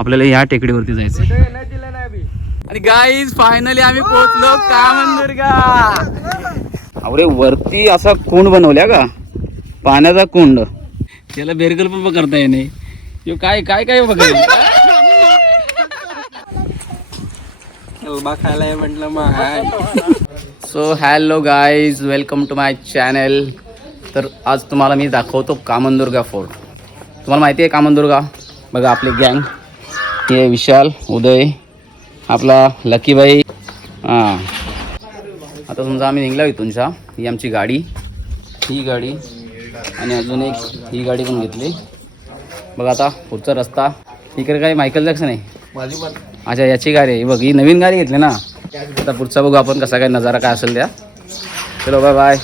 आपल्याला या टेकडीवरती जायचं आणि गाईज फायनली आम्ही पोहोचलो कामनदुर्गा अरे वरती असा कुंड बनवल्या का? पाण्याचा कुंड. त्याला बेरगल पण करता येणे. काय काय काय बघाय खायला म्हटलं मग so hello guys welcome to my channel तर आज तुम्हाला मी दाखवतो कामनदुर्गा फोर्ट. तुम्हाला माहिती आहे कामनदुर्गा बघा आपले गँग हे विशाल उदय आपला लकीबाई. हां. आता समजा आम्ही निघलो इथूनच्या ही आमची गाडी. ही गाडी. आणि अजून एक ही गाडी पण घेतली. बघा आता पुढचा रस्ता. इकडे काय मायकल जॅक्सन आहे? अच्छा याची गाडी आहे. बघ ही नवीन गाडी घेतली ना. आता पुढचा बघू आपण कसा काय नजारा काय असेल त्या. चलो बाय बाय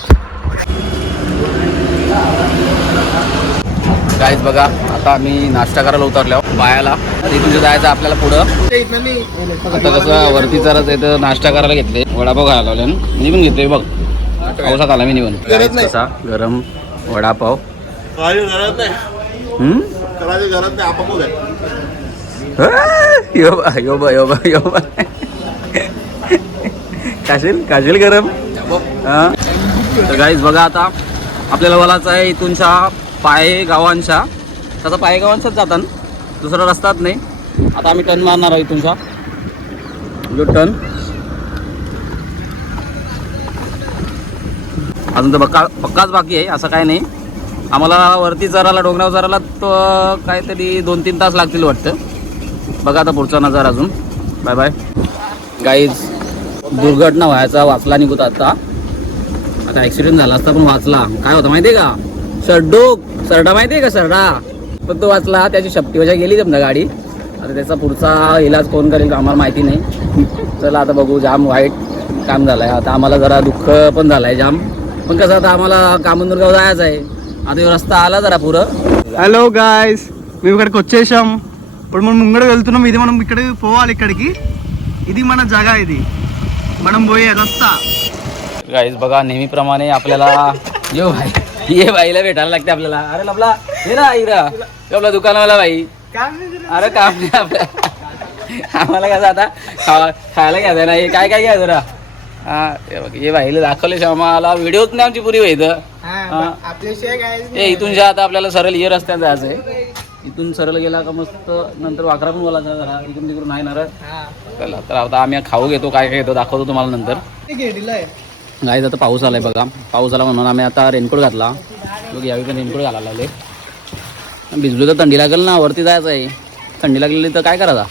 काहीच बघा आता आम्ही नाश्ता करायला उतरलो. बायाला. इथून जे जायचं आपल्याला पुढं. आता कसं वरती जरा इथं नाश्ता करायला घेतले. वडापाव खायला लावले मी पण घेतोय बघ. पावसात आला मी नाही. कसा? गरम वडापाव. काशील काशील गरम? तर गाईज बघा आता. आपल्याला बोलायचं आहे इथूनच्या पाये गावांच्या तसं पाये गावांच्याच जातात दुसरा रस्ताच नाही. आता आम्ही टर्न मारणार आहोत इथूनच्या जो टर्न अजून तर पक्का पक्काच बाकी आहे असं काय नाही. आम्हाला वरती चराला डोंगरावर चराला तो काहीतरी दोन तीन तास लागतील वाटतं. बघा आता पुढचा नजर अजून. बाय बाय गाईज दुर्घटना व्हायचा वाचला निघत आता. आता ॲक्सिडेंट झाला असता पण वाचला. काय होतं माहिती आहे का सरडोक सरडा माहिती आहे का सरडा पण तो वाचला त्याची शक्तीवजा गेली समजा गाडी आता त्याचा पुढचा इलाज कोण करेल आम्हाला माहिती नाही चला आता बघू जाम वाईट काम झालं आहे आता आम्हाला जरा दुःख पण झालं आहे जाम पण कसं आता आम्हाला कामंदुरगाव जायचं आहे आता ह्यो रस्ता आला जरा पुरं హలో గాయస్ మేము ఇక్కడికి వచ్చేసాం ఇప్పుడు మనం ముంగడ వెళ్తున్నాం ఇది మనం ఇక్కడ పోవాలి ఇక్కడికి ఇది మన జగ ఇది మనం పోయే రస్తా गाईज बघा नेहमीप्रमाणे आपल्याला यो भाई ये भाईला भेटायला लागते आपल्याला अरे लपला हे ना आपला दुकानवाला भाई अरे काम नाही आपल्या आम्हाला कसं आता? खायला घ्यायचं ना हे काय काय घ्यायचं रा हा हे बघ हे भाईला दाखवले आम्हाला व्हिडिओच नाही आमची पुरी व्हायचं हा. ए इथून जे आता आपल्याला सरळ ये रस्त्यात जायचं आहे इथून सरळ गेला का मस्त नंतर वाकरा पण बोलायचा जरा. इकडून तिकडून नाही ना. चला तर आता आम्ही खाऊ घेतो काय काय घेतो दाखवतो तुम्हाला नंतर. गाईज आता पाऊस आलाय बघा. पाऊस आला म्हणून आम्ही आता रेनकोट घातला. यावेळी पण रेनकोट घालायला लागले. भिजलो तर थंडी लागेल ना वरती जायचं आहे. थंडी लागलेली तर काय करायचा?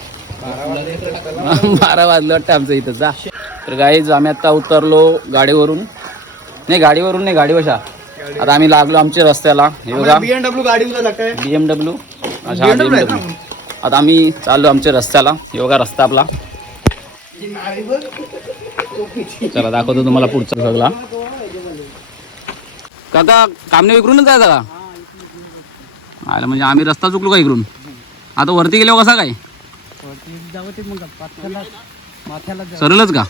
बारा वाजलं वाटतं आमचं इथं जा. तर गाईज आम्ही आता उतरलो गाडीवरून. नाही गाडीवरून नाही गाडीवशा आता आम्ही लागलो आमच्या रस्त्याला. हे बघा. बीएमडब्ल्यू गाडी तुला लागतंय बी एम डब्ल्यू अच्छा बी एम डब्ल्यू आता आम्ही चाललो आमच्या रस्त्याला. हे बघा रस्ता आपला. चला दाखवतो तुम्हाला पुढचा सगळा. काका कामने विकरूनच जायचा का? आला म्हणजे आम्ही रस्ता चुकलो का इकडून? आता वरती गेल्यावर कसा काय? सरळच का?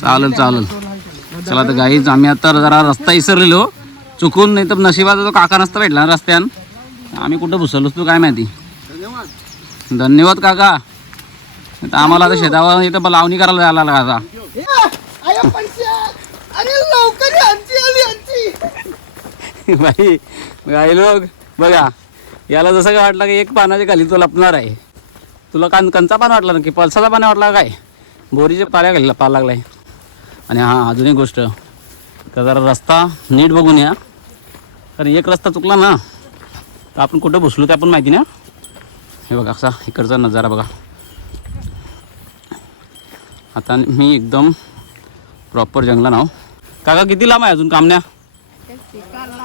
चालेल चालेल. चला तर गाईच आम्ही आता जरा रस्ता इसरलेलो. चुकून नाही तर नशिबाचा तो काका नसता भेटला ना रस्त्यान आम्ही कुठं घुसलोच तू काय माहिती? धन्यवाद काका. तर आम्हाला आता शेतावर इथं लावणी करायला जायला लागला आता. भाई बाई लोक बघा याला जसं काय वाटलं की एक पानाच्या खाली तो लपणार आहे. तुला कान कंचा पान वाटला ना की पलसाचा पान वाटला काय? बोरीचे पाल्या खाली पाला लागलाय. आणि हां अजून एक गोष्ट. तर जरा रस्ता नीट बघून या. कारण एक रस्ता चुकला ना तर आपण कुठं बसलो ते आपण माहिती ना? हे बघा असा इकडचा नजारा बघा. आता मी एकदम प्रॉपर जंगला नाव काका किती लांब आहे अजून? कामण्या चिकार लांब आहे तर भिंडी दिसते ना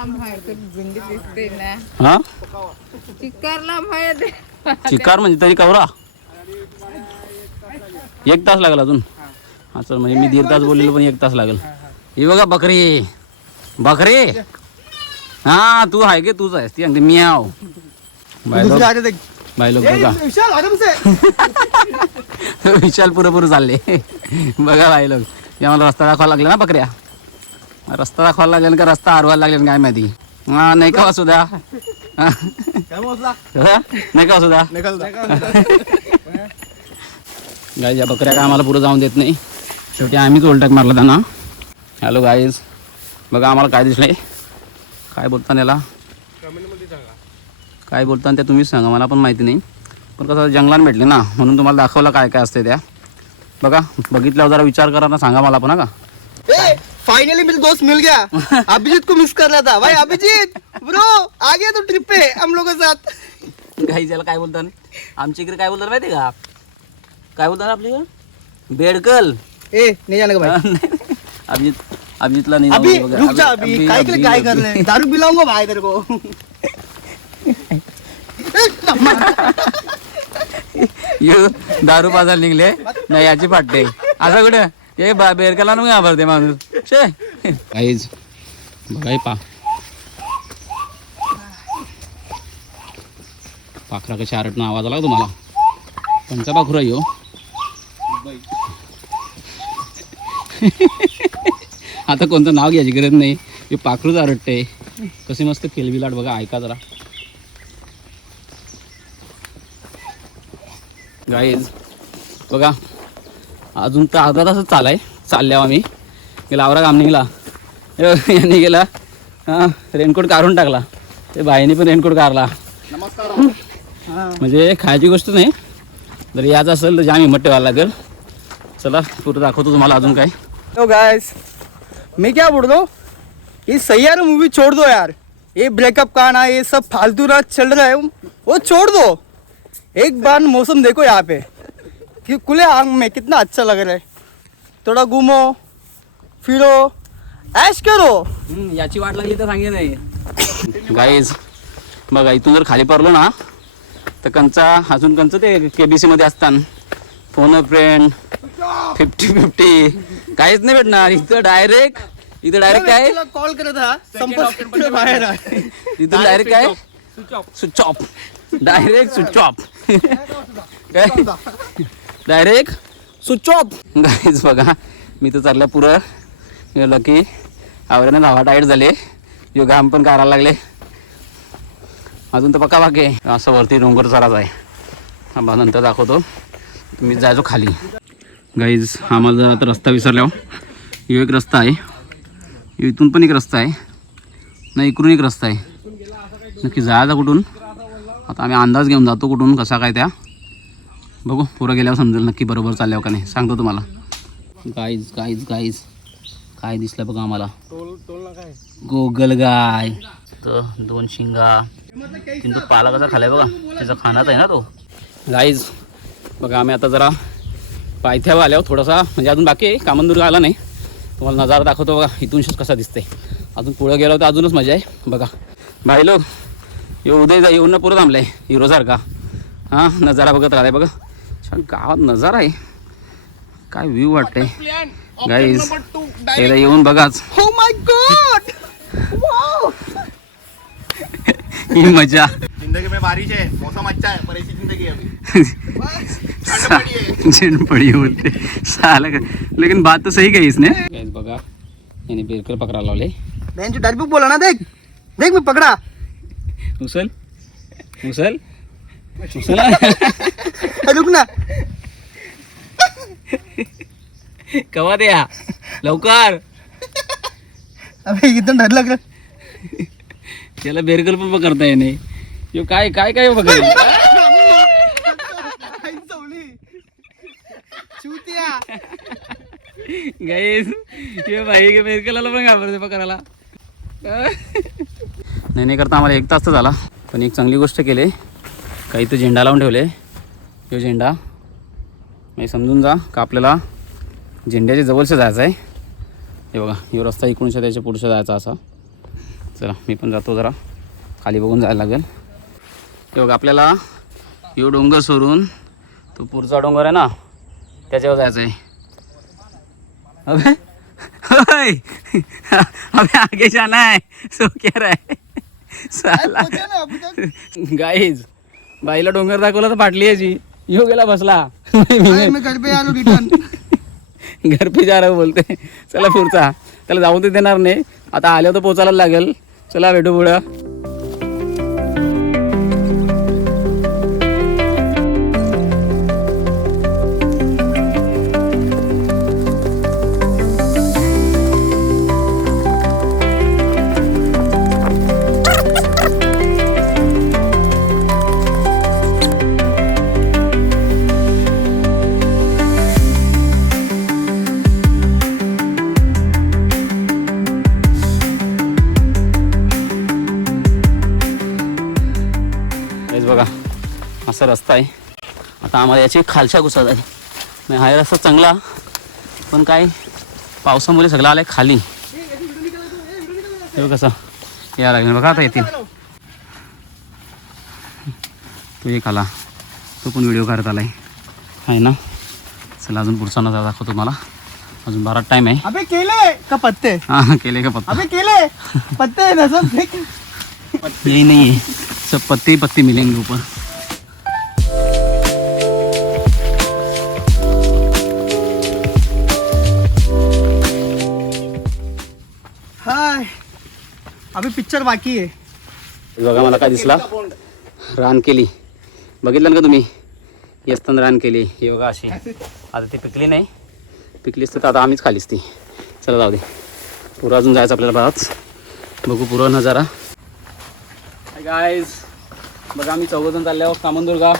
हां? चिकार म्हणजे तरी कवरा? एक तास लागेल अजून. हा चल म्हणजे मी दीड तास बोललेलो पण एक तास लागेल. हे बघा बकरी. बकरी. हा तू आहे गे तूच आहेस. ती सांगते मी आव बाय लोक बाय लोक बघा. विशाल आराम से विशाल पुरेपूर चालले. बघा बाय लोक हे आम्हाला रस्ता दाखवायला लागला ना बकऱ्या. रस्ता दाखवायला लागला का? रस्ता हरवायला लागले काय माहिती? हा नाही का वासू द्या? नाही का सुद्धा गाईज या बकऱ्या काय आम्हाला पुढे जाऊन देत नाही. शेवटी आम्हीच उलटक मारला त्यांना. हॅलो गाईज बघा आम्हाला काय दिसलंय. काय बोलता याला काय बोलता ते तुम्हीच सांगा मला पण माहिती नाही. पण कसं जंगलात भेटले ना म्हणून तुम्हाला दाखवलं काय काय असते त्या. बघा बघितल्यावर जरा विचार करा ना सांगा मला पण हा का? ए! फाइनली मेरे दोस्त मिल गया। अभिजीत को मिस कर रहा था। भाई अभिजीत ब्रो आ गया तो ट्रिप पे हम लोगों के साथ। गाईज याला काय बोलतात? आमच्या इकडे काय बोलतात माहिती का? काय बोलतात इकडे? बेडकल. ए नहीं जाने का भाई? अभिजित अभिजितला नाही अभी रुक. जा अभी काय के लिए काय कर रहे दारू पिलाऊंगा भाई तेरे को. यो दारू पाजायला निघले. नाही याची फाटते. असं कुठं? हे बा बेरकाला नको घाबरते माणूस शे। काहीच बघाय पा। पाखरा कशा आरटणं आवाज आला का तुम्हाला कोणचा पाखरू आहे हो। आता कोणतं नाव घ्यायची गरज नाही. हे पाखरूच आरटते कशी मस्त खेलबिलाट बघा ऐका जरा. गाईज बघा. अजून तर अर्धा तासच चालाय. चालल्यावर आम्ही. गेला आवरा काम निघला यांनी गेला. हां रेनकोट काढून टाकला. ते बाईने पण रेनकोट काढला. म्हणजे खायची गोष्ट नाही. जर याच असेल तर जाम हिंमत ठेवायला लागेल. चला पुढे दाखवतो तुम्हाला अजून काय. हो गायस मैं क्या बोल रहा हूँ ये मूवी छोड़ दो यार. ये ब्रेकअप कहाना ये सब फालतू रात चल रहा है. वो छोड़ दो. एक बार मौसम देखो यहाँ पे. कि खुले आग में कितना अच्छा लग रहा है। थोड़ा घूमो फिरो ऐश करो। हम्म, याची वाट लागली तर सांगे नाही. गाईज बघा इथून जर खाली पडलो ना तर कंचा अजून कंच ते के बी सीमध्ये असतात फोन फ्रेंड फिफ्टी फिफ्टी काहीच नाही भेटणार. इथं डायरेक्ट इथं डायरेक्ट काय? कॉल करत हा संपर्क बाहेर आहे. इथून डायरेक्ट काय? Switch off direct switch off काय? डायरेक्ट स्विच ऑफ गाईज बघा मी तर चालल्या पुरं गेलो की आवऱ्यानं धावा टाईट झाले. यो घाम पण करायला लागले. अजून तर पक्का बाकी आहे. असं वरती डोंगर चराच आहे आम्हाला नंतर दाखवतो. तुम्ही जायचो खाली. गाईज आम्हाला जर आता रस्ता विसरला हो. यो एक रस्ता आहे. इथून पण एक रस्ता आहे. नाही इकडून एक रस्ता आहे. नक्की जायचा कुठून. आता आम्ही अंदाज घेऊन जातो कुठून कसा काय त्या. बघू पुरं गेल्यावर समजेल नक्की बरोबर चालल्यावर का नाही. सांगतो तुम्हाला. गाईज गाईज गाईज काय दिसलं बघा आम्हाला. गोगल गाय तर दोन शिंगा. तिथं पाला कसा खालाय बघा. त्याचा खानाच आहे ना तो. गाईज बघा आम्ही आता जरा पायथ्यावर आल्यावर थोडासा म्हणजे अजून बाकी आहे. कामंदुर्ग आला नाही. तुम्हाला नजारा दाखवतो बघा. इथूनच कसा दिसते अजून पुढं गेलो तर अजूनच मजा आहे. बघा. भाई लोक येऊ उद्या येऊन पुरं थांबलं आहे हिरोसारखा. हां नजारा बघत राहिला बघा. छान गावात नजारा आहे. काय व्ह्यू वाटतंय. गाईज एकदा येऊन बघाच. My God! Wow! ही मजा. जिंदगी में बारिश है मौसम अच्छा है पर ऐसी जिंदगी है अभी। ठंड पड़ी है जिन पड़ी बोलते साला का लेकिन बात तो सही कही इसने. गाइस बघा. याने बेरकर पकड़ा लावले. बहन जो डरबुक बोला ना देख. देख मैं पकड़ा. उसल उसल उसल रुक ना. कवा द्या लवकर. अबे डर लग रहा त्याला बेरकर पण पकडता येणे यो काय काय काय पकड? गाईस ये भाई के पण घाबरते पकडायला. नाही नाही करता आम्हाला एक तास तर झाला. पण एक चांगली गोष्ट केली. काही तर झेंडा लावून ठेवले. तो झेंडा. म्हणजे समजून जा का आपल्याला झेंड्याच्या जवळचं जायचं आहे. हे बघा यो रस्ता इकडूनच्या त्याच्या पुढच्या जायचा असा. चला मी पण जातो जरा. खाली बघून जायला लागेल. हे बघा आपल्याला यो डोंगर सोडून तो पुढचा डोंगर आहे ना त्याच्यावर जायचं आहे. अबे होय अबे आगे जाना है सो रहा है? साला. गाईज बाईला डोंगर दाखवला तर फाटली याची यो गेला बसला मैं घर पे आ रहा रिटर्न घर पे जा रहा हूं बोलते. चला पुढचा. त्याला जाऊ ते देणार नाही. आता आल्यावर तर पोचायला लागेल. चला भेटू पुढं. रस्ता आहे. आता आम्हाला याची खालच्या घुसत आहे. नाही हा रस्ता चांगला पण काय पावसामुळे सगळं आलं आहे खाली. हे कसं या लागेल. बघा आता येतील. तू एक आला. तो पण व्हिडिओ करत आलाय. आहे ना? चला अजून पुढचा नजर दाखवतो तुम्हाला. अजून बारा टाईम आहे. अबे केले का पत्ते? हां केले का पत्ता? अबे केले? पत्ते ना सब यही नहीं है सब पत्ते ही पत्ते मिलेंगे ऊपर. पिक्चर बाकी आहे. बघा मला काय दिसला. रान केली. बघितलं ना का तुम्ही? येस्तान रान केली. ही बघा अशी. आता ती पिकली नाही. पिकली असते तर आता आम्हीच खालीच ती. चला जाऊ दे. पुरं अजून जायचं आपल्याला बघाच. बघू पुरं नजारा. गायज बघा आम्ही चौघजण चालले आहोत कामनदुर्गा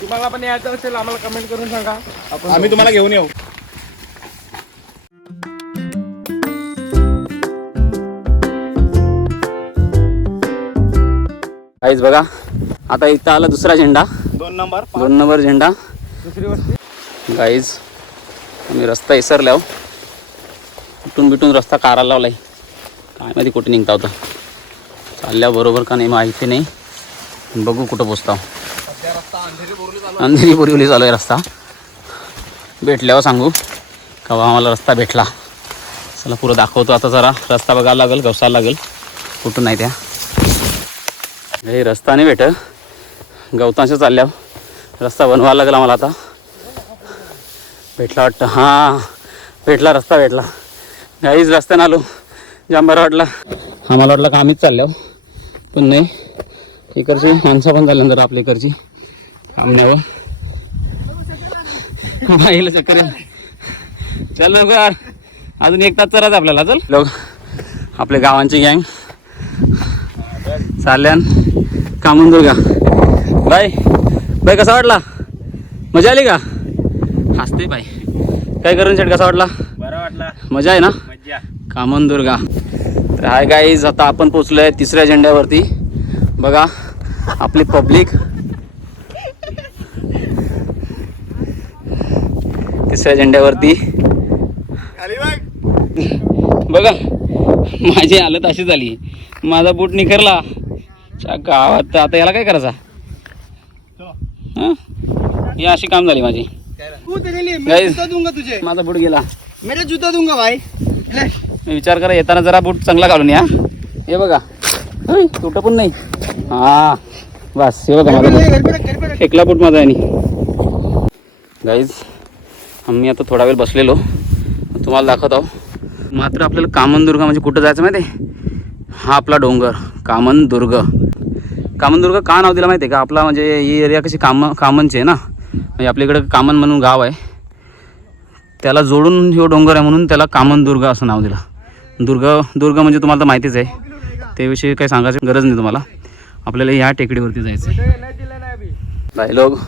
तुम्हाला पण यायचं असेल आम्हाला कमेंट करून सांगा. आम्ही तुम्हाला घेऊन येऊ. गाईज बघा. आता इथं आला दुसरा झेंडा. दोन नंबर दोन नंबर झेंडा. दुसरी गाईज आम्ही रस्ता इसरल्या कुठून बिटून रस्ता कारायला लावलाय. काय माहिती कुठे निघता होता. चालल्याबरोबर का नाही माहिती नाही. बघू कुठं पोचता अंधेरी बोरिवली चालू आहे रस्ता. भेटल्यावर सांगू. केव्हा आम्हाला रस्ता भेटला. चला पुरं दाखवतो आता जरा. रस्ता बघायला लागेल गवसायला लागेल. कुठून नाही त्या. हे रस्ता नाही भेट गवतांश चालल्या. रस्ता बनवायला लागेल आम्हाला आता. भेटला वाटतं. हां भेटला रस्ता भेटला. काहीच रस्त्यानं आलो. जाम बरं वाटला. आम्हाला वाटलं का आम्हीच चाललो. पण नाही. इकडची माणसं पण झाल्यानंतर आपल्या इकडची. थांबण्यावर बाईला चक्कर चल लवकर यार अजून एक तास चराच आपल्याला. चल. लोक आपल्या गावांची गँग. चालल्यान कामून दुर्गा. बाय. बाय कसा वाटला? मजा आली का? हसते बाई. काय करून शेट कसा वाटला? बरं वाटला. मजा आहे ना? मज्जा. कामन दुर्गा. तर हाय गाईज आता आपण पोचलो आहे तिसऱ्या झेंड्यावरती. बघा आपली पब्लिक. तिसऱ्या झेंड्यावरती. खाली बघ. बघा माझी हालत अशी झाली. माझा बूट निखरला. गावात आता याला काय करायचा? हं? ही अशी काम झाली माझी. तुझे? माझा बूट गेला. मेरा जूता दूंगा भाई? विचार करा येताना जरा बूट चांगला घालून या. हे बघा. तुटं पण नाही. हा बस हे बघा माझा। फेकला बूट माझा आहे गाईज आम्ही आता थोडा वेळ बसलेलो. तुम्हाला दाखवत. आहो मात्र आपल्याला कामनदुर्ग म्हणजे कुठं जायचं माहिती आहे? हा आपला डोंगर कामनदुर्ग कामनदुर्ग का नाव दिलं माहिती आहे का? आपला म्हणजे ही एरिया कशी काम कामनची आहे ना? म्हणजे आपल्या इकडं कामन म्हणून गाव आहे. त्याला जोडून हे डोंगर आहे म्हणून त्याला कामनदुर्ग असं नाव दिलं. दुर्ग दुर्ग म्हणजे तुम्हाला तर माहितीच आहे. त्याविषयी काही सांगायची गरज नाही तुम्हाला. आपल्याला ह्या टेकडीवरती जायचं आहे भाई लोक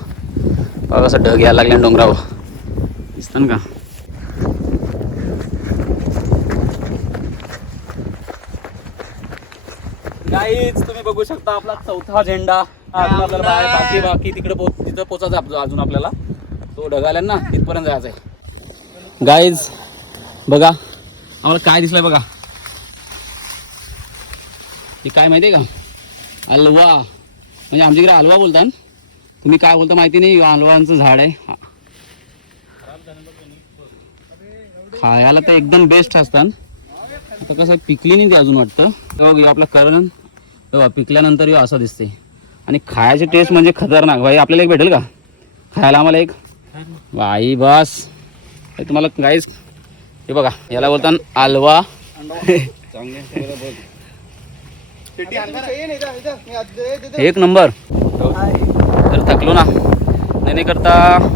बघा असं ढग यायला लागले डोंगरावर. दिसतं का? काहीच तुम्ही बघू शकता आपला चौथा झेंडा. अजून आपल्याला बाहेर बाकी बाकी तिकडे पोच तिथं पोचायचं अजून आपल्याला. तो ढगाल्या ना तिथपर्यंत जायचं आहे. गाईज बघा आम्हाला काय दिसलंय बघा. हे काय माहिती आहे का? अलवा म्हणजे आमच्याकडे हलवा बोलतात. तुम्ही काय बोलता माहिती नाही हलवांचं झाड आहे. खायला तर एकदम बेस्ट असतात. आता कसं पिकली नाही ती अजून वाटतं. घेऊ आपला करण. बघा पिकल्यानंतर यो असं दिसते आणि खायची टेस्ट म्हणजे खतरनाक. भाई आपल्याला एक भेटेल का? खायला आम्हाला एक? भाई बस. तुम्हाला काहीच हे बघा याला बोलतात आलवा. एक नंबर. तर थकलो ना नाही करता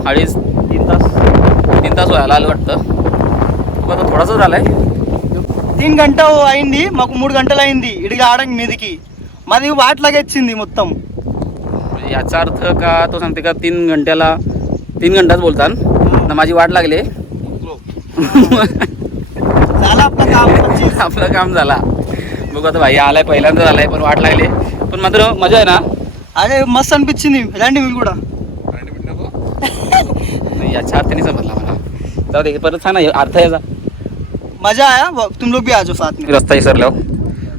अडीच तीन तास तीन तास व्हायला आलं वाटतं. बघा थोडासाच झालाय. तीन घंटा हो आईंदी मग मूड गंटला आईंदी इडगा आडंग मेदकी. माझी वाट लागायची मोत्तम. म्हणजे याचा अर्थ का तो सांगते का तीन घंट्याला तीन घंटाच बोलतात माझी वाट लागले. आपलं काम काम झाला. बघू आता भाई आलाय पहिल्यांदा झालाय पण वाट लागले. पण मात्र मजा आहे ना? अरे मस्त पिच्छी नाही रँडी कुठं? नाही याच्या अर्थाने समजला मला. जाऊ दे परत सांग ना अर्थ याचा. मजा आया तुम लोग भी आजो साथ में. रस्ता विसरल्यावर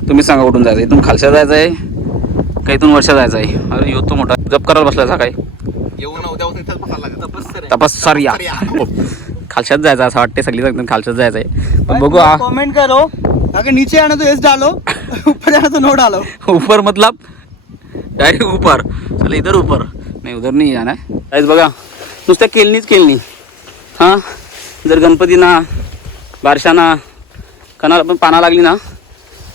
तुम्ही सांगा कुठून जायचं? इथून खालच्या जायचं आहे का इथून वरच्या जायचं आहे? अरे येतो मोठा. जप करायला बसला काय? ना सर या. खालच्याच जायचं असं वाटते सगळी जण खालच्याच जायचं आहे. पण बघू कमेंट करो. अगर नीचे आना तो यस डालो. ऊपर आना तो नो डालो. ऊपर मतलब? डायरेक्ट ऊपर चला इधर ऊपर नाही उधर नाही जाणार. काहीच बघा. नुसत्या केलनीच केलनी. हां? जर गणपतीना बारशाना कणाला पण पाना लागली ना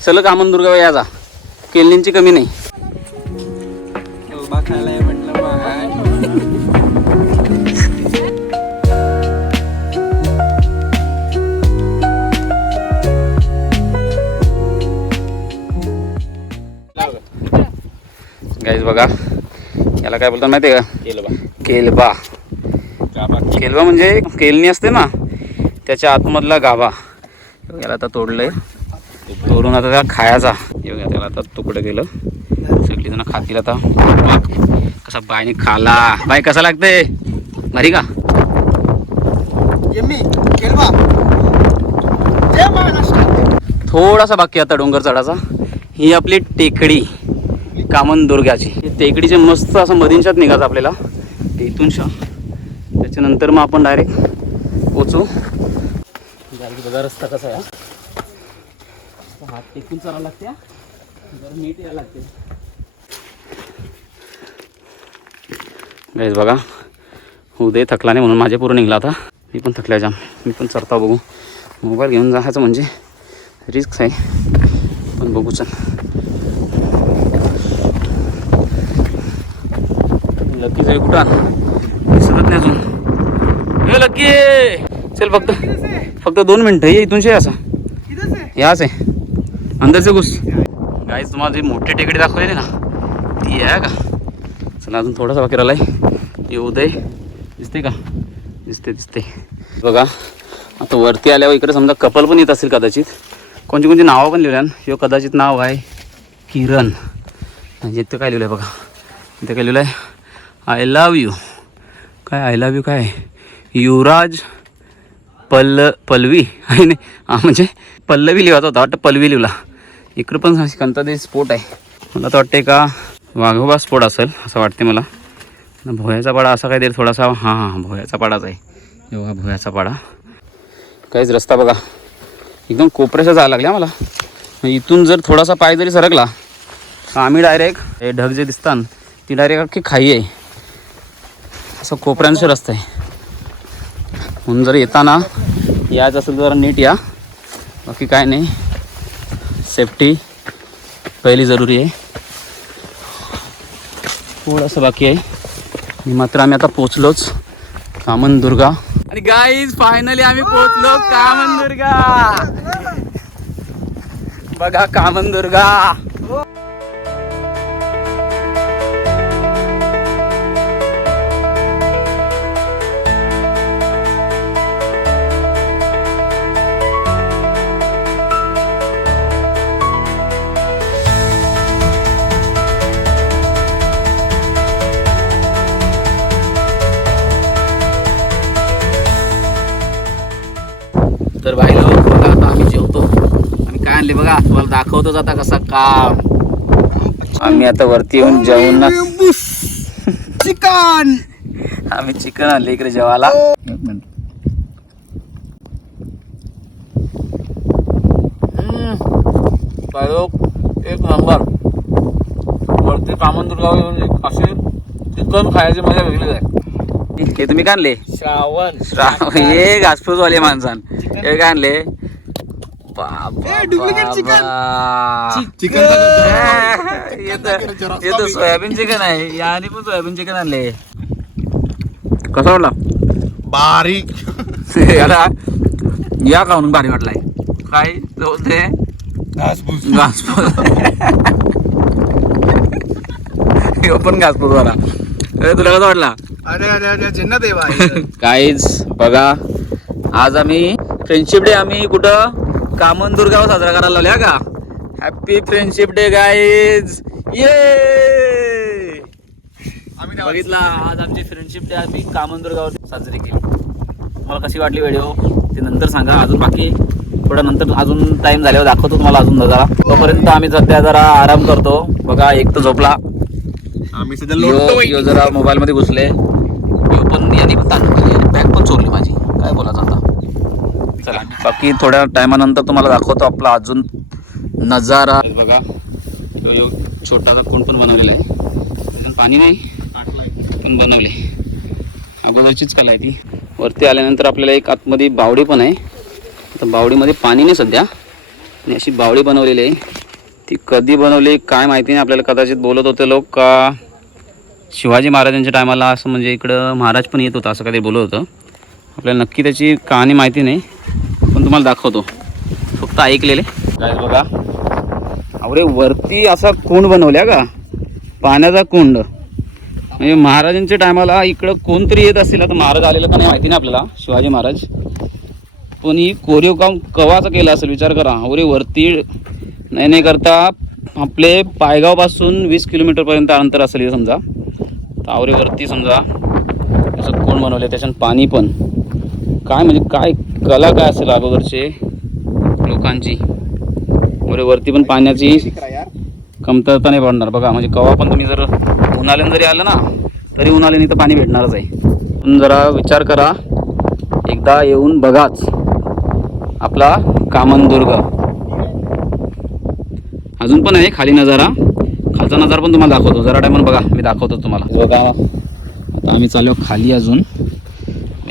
सलग आमन दुर्गा याचा केलनींची कमी नाही. गाईज बघा. याला काय बोलतात माहिती आहे का? केलबा. केलबा. केलबा म्हणजे केलनी असते ना त्याच्या आतमधला गाभा. याला आता तोडलंय. तोडून आता त्याला खायचा. हे बघा त्याला आता तुकडं केलं. सगळी जण खातील आता. कसा बायने खाला. बाय कसा लागते? भारी का? थोडासा बाकी आता डोंगर चढाचा. ही आपली टेकडी कामन दुर्गाची ही टेकडीचे मस्त असं मधींच्यात निघायचं आपल्याला. ते इथून शा. त्याच्यानंतर मग आपण डायरेक्ट पोचू. बघा रस्ता कसा आहे. हात टेकून चालायला लागते हा. जरा नीट यायला लागते. गाईज बघा. उदय थकला नाही म्हणून माझे पूर्ण निघला आता. मी पण थकल्या जाम. मी पण चरता बघू. मोबाईल घेऊन जायचं म्हणजे रिस्क आहे. पण बघू चल. लकी जाईल कुठं? दिसतच नाही अजून. हे लकी! चल फक्त फक्त दोन मिनटं. ये इथून शे असा. याच आहे. अंदाजे घुस. गाईज तुम्हाला जी मोठी टेकडी दाखवली ना ती आहे का? चला अजून थोडासा बाकी आहे येऊ दय दिसते का? दिसते दिसते बघा आता वरती आल्यावर इकडे समजा कपल पण येत असेल कदाचित. कोणती कोणती नावं पण लिहिल्या यो कदाचित नाव आहे किरण. म्हणजे इथं काय लिहिलं आहे बघा. इथं काय लिहिलं आहे आय लव यू काय आय लव यू काय? युवराज पल्ल पल्लवी. आहे नाही. म्हणजे पल्लवी लिहायचा होता. वाटतं पल्लवी लिहिला. इकडं पण कोणता तरी स्पोट आहे. मला तर वाटते का वाघोबा स्पोट असेल असं वाटते मला. भोयाचा पाडा असा काहीतरी थोडासा हां हां भोयाचा पाडाच आहे. एवढा भोयाचा पाडा. काहीच रस्ता बघा. एकदम कोपऱ्याचा जायला लागल्या मला. मग इथून जर थोडासा पाय जरी सरकला तर आम्ही डायरेक्ट हे ढग जे दिसतात ती डायरेक्ट अख्खी खाई आहे. असं कोपऱ्यांचा रस्ता आहे. म्हणून जर येताना यायचं असेल तर जरा नीट या. बाकी काय नाही. सेफ्टी पहिली जरुरी आहे. थोडंसं बाकी आहे. मात्र आम्ही आता पोचलोच कामन दुर्गा. आणि गाईज फायनली आम्ही पोचलो कामन दुर्गा. बघा कामन दाखवतोच आता कसा काम? आम्ही आता वरती येऊन जेवण चिकन. आम्ही चिकन आणले इकडे जेवायला. एक लोक, एक नंबर. वरती कामनदुर्गावर येऊन असे चिकन खायची मजा वेगळीच आहे. हे तुम्ही काय आणले? श्रावण. श्राव हे घासपूस वाले माणसान हे काय आणले? बाबा. चिकन हे तर सोयाबीन चिकन आहे याने पण सोयाबीन चिकन आणले कसा वाटला बारीक याला या खाऊन भारी वाटलाय काय तो बोलते घासपूस पण घासपूस वाला अरे तुला कसा वाटला अरे अरे अरे जन्नत आहे भाई काहीच बघा आज आम्ही फ्रेंडशिप डे आम्ही कुठं कामन दुर्गावर साजरा करायला लावल्या का? हॅपी फ्रेंडशिप डे गाईज ये ठेवा बघितला आज आमची फ्रेंडशिप डे आम्ही कामंदुर्गावरती साजरी केली. तुम्हाला कशी वाटली व्हिडिओ ते नंतर सांगा. अजून बाकी थोडं नंतर अजून टाइम झाल्यावर दाखवतो तुम्हाला अजून जरा तोपर्यंत आम्ही सध्या जरा आराम करतो. बघा एक तर झोपला. आम्ही सध्या जरा मोबाईल मध्ये घुसले. यो पण यांनी पण ताण बॅग पण चोरली माझी. काय बोलायचं आता? चला. बाकी थोड्या टायमानंतर तुम्हाला दाखवतो आपला अजून नजारा. बघा छोटासा कोण पण बनवलेला आहे. अजून पाणी नाही पण बनवले. अगोदरचीच कला आहे ती. वरती आल्यानंतर आपल्याला एक आतमध्ये बावडी पण आहे. आता बावडीमध्ये पाणी नाही सध्या. आणि अशी बावडी बनवलेली आहे. ती कधी बनवली काय माहिती नाही. आपल्याला कदाचित बोलत होते लोक का शिवाजी महाराजांच्या टायमाला असं म्हणजे इकडं महाराज पण येत होता असं कधी बोलत होतं. आपल्याला नक्की त्याची कहाणी माहिती नाही पण तुम्हाला दाखवतो. फक्त ऐकलेले. काय बघा. अरे वरती असा कुंड बनवल्या का? पाण्याचा कुंड. म्हणजे महाराजांच्या टायमाला इकडं कोणतरी येत असेल आता महाराज आलेलं का नाही माहिती नाही आपल्याला शिवाजी महाराज. पण ही कोरीव काम कवाचं केलं असेल विचार करा. अरे वरती नाही नाही करता आपले पायगावपासून वीस किलोमीटरपर्यंत अंतर असेल समजा. तर आवरेवरती समजा असं कोण बनवले त्याच्यात पाणी पण. काय म्हणजे काय कला काय असेल अगोदरचे लोकांची? बरे वरती पण पाण्याची कमतरता नाही पडणार. बघा म्हणजे कवा पण तुम्ही जर उन्हाळ्यानं जरी आलं ना तरी उन्हाळ्याने तर पाणी भेटणारच आहे. पण जरा विचार करा एकदा येऊन बघाच आपला कामनदुर्ग. अजून पण आहे खाली नजारा. खालचा नजारा पण तुम्हाला दाखवतो. जरा टायमान बघा मी दाखवतो तुम्हाला. बघा आता आम्ही चाललो खाली अजून.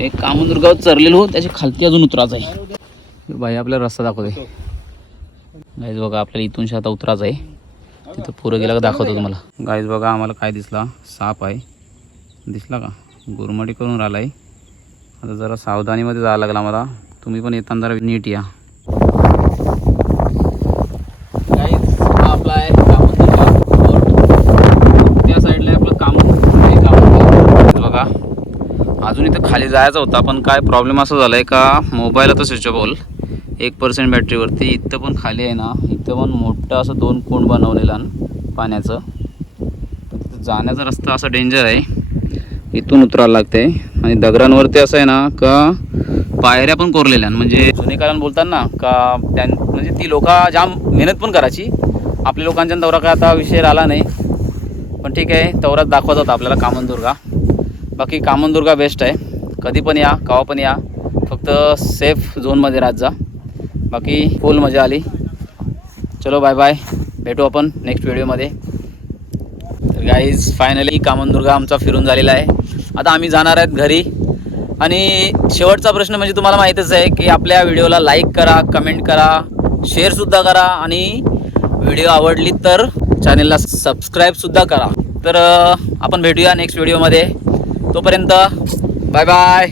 एक कामनदुर्गावर चरलेलो त्याची खालती अजून उतरायचं आहे. बाई आपल्याला रस्ता दाखवते गाईज बघा आपल्याला इथून आता उतरायचं आहे. तिथं पुरं गेला का दाखवतो तुम्हाला. गाईज बघा आम्हाला काय दिसला? साप आहे. दिसला का? गुरमडी करून राहिला आहे आता जरा सावधानीमध्ये जावं लागला मला तुम्ही पण येताना जरा नीट या आपला आहे कामनदुर्गा फोर्ट त्या साईडला आहे आपलं कामन कामन बघा अजून इथं खाली जायचं होता. पण काय प्रॉब्लेम असं झाला आहे का मोबाईल आता स्विच ऑफ होल एक पर्सेंट बॅटरीवरती इथं पण खाली आहे ना इथं पण मोठं असं दोन कोंड बनवलेला पाण्याचं. तिथं जाण्याचा रस्ता असा डेंजर आहे. इथून उतरायला लागते आणि दगडांवरती असं आहे ना का पायऱ्या पण कोरलेल्या म्हणजे जुने बोलताना बोलतात ना का त्यां म्हणजे ती लोक जाम मेहनत पण करायची. आपल्या लोकांच्या दौरा काय आता विषय राहिला नाही. पण ठीक आहे तवरात दाखवत होता आपल्याला कामनदुर्गा. बाकी कामनदुर्गा बेस्ट आहे. कधी पण या केव्हा पण या. फक्त सेफ झोनमध्ये राहत जा. बाकी फुल मजा आली. चलो बाय बाय भेटू आपण नेक्स्ट व्हिडिओमध्ये तर गाईज फायनली कामनदुर्गा आमचा फिरून झालेला आहे. आता आम्ही जाणार आहेत घरी. आणि शेवटचा प्रश्न म्हणजे तुम्हाला माहीतच आहे की आपल्या व्हिडिओला लाईक करा कमेंट करा शेअरसुद्धा करा आणि व्हिडिओ आवडली तर चॅनेलला सबस्क्राईबसुद्धा करा. तर आपण भेटूया नेक्स्ट व्हिडिओमध्ये तोपर्यंत बाय बाय